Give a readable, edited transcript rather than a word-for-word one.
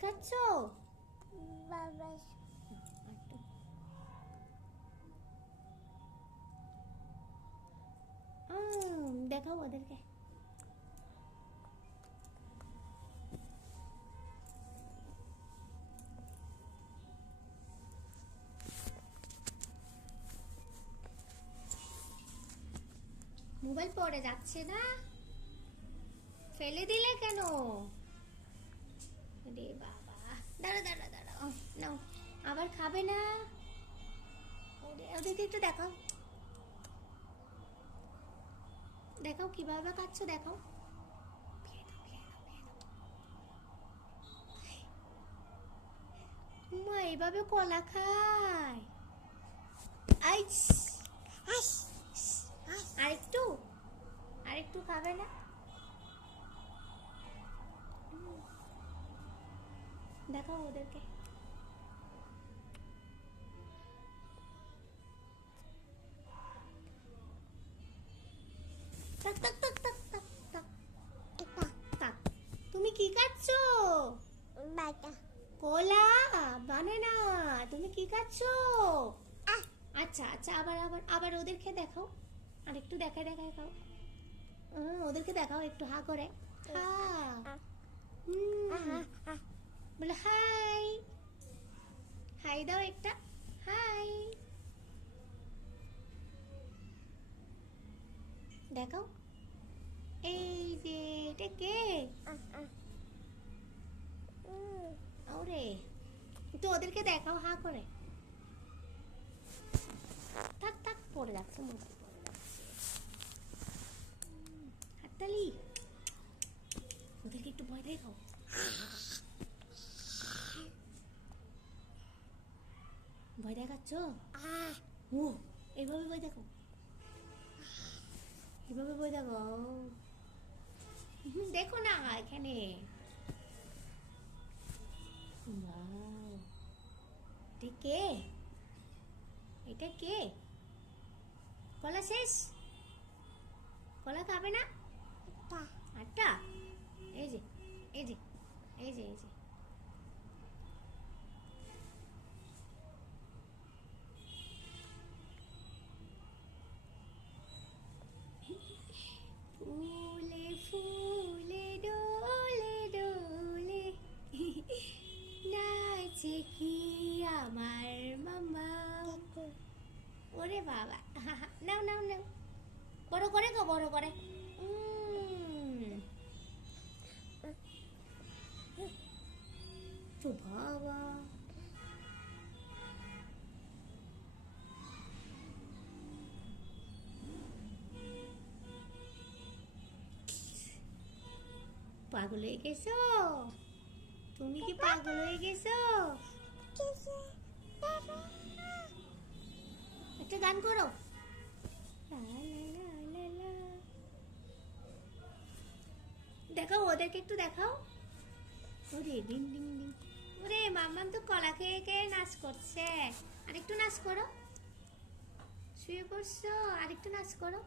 খাচ্ছ? বাবা দেখাও ওদেরকে। মোবাইল পড়ে যাচ্ছে না, ফেলে দিলে কেন? রে বাবা, দাঁড়া দাঁড়া দাঁড়া, নাও আবার খাবে না? ওদেরকে একটু দেখাও, দেখাও কিভাবে খাচ্ছ, দেখাও। মা এভাবে কলা খায়? আরেকটু আরেকটু খাবে না? দেখাও ওদেরকে। তুমি কি খাচ্ছ? কলা, বানানা। তুমি কি খাচ্ছ? আচ্ছা আচ্ছা, আবার আবার আবার ওদেরকে দেখাও, আর একটু দেখায় দেখায় খাও। ওদেরকে দেখাও একটু, হা করে। বলে হাই, হাই দাও একটা, হাই দেখাও। এই যে এটা কে? ওরে, তো ওদেরকে দেখাও হা করে। থাক থাক, পড়ে যাচ্ছে, মোবাইল পড়ে যাচ্ছে। হাততালি, ওদেরকে একটু ভয় দেখাও। ভয় দেখাচ্ছ? ও এইভাবে ভয় দেখো, এইভাবে ভয় দেখো। দেখো না এখানে। এটা কে? এটা কে? কলা শেষ? কলা খাবে না? আটটা? এই যে এই যে এই যে এই যে, ফুলে ফুলে ডোলে ডোলে নাচে কি আমার মামা। ওরে বাবা, নাও নাও নাও, বড় করে গো, বড় করে। তো বাবা, পাগল হয়ে গেছো? তুমি কি পাগল হয়ে গেছো? একটা গান করো। দেখাও ওদেরকে একটু দেখাও। ওরে ডিং ডিং ডিং, ওরে মাম্মাম তো কলা খেয়ে খেয়ে নাচ করছে। আরেকটু নাচ করো, শুয়ে পড়ছো, আরেকটু নাচ করো।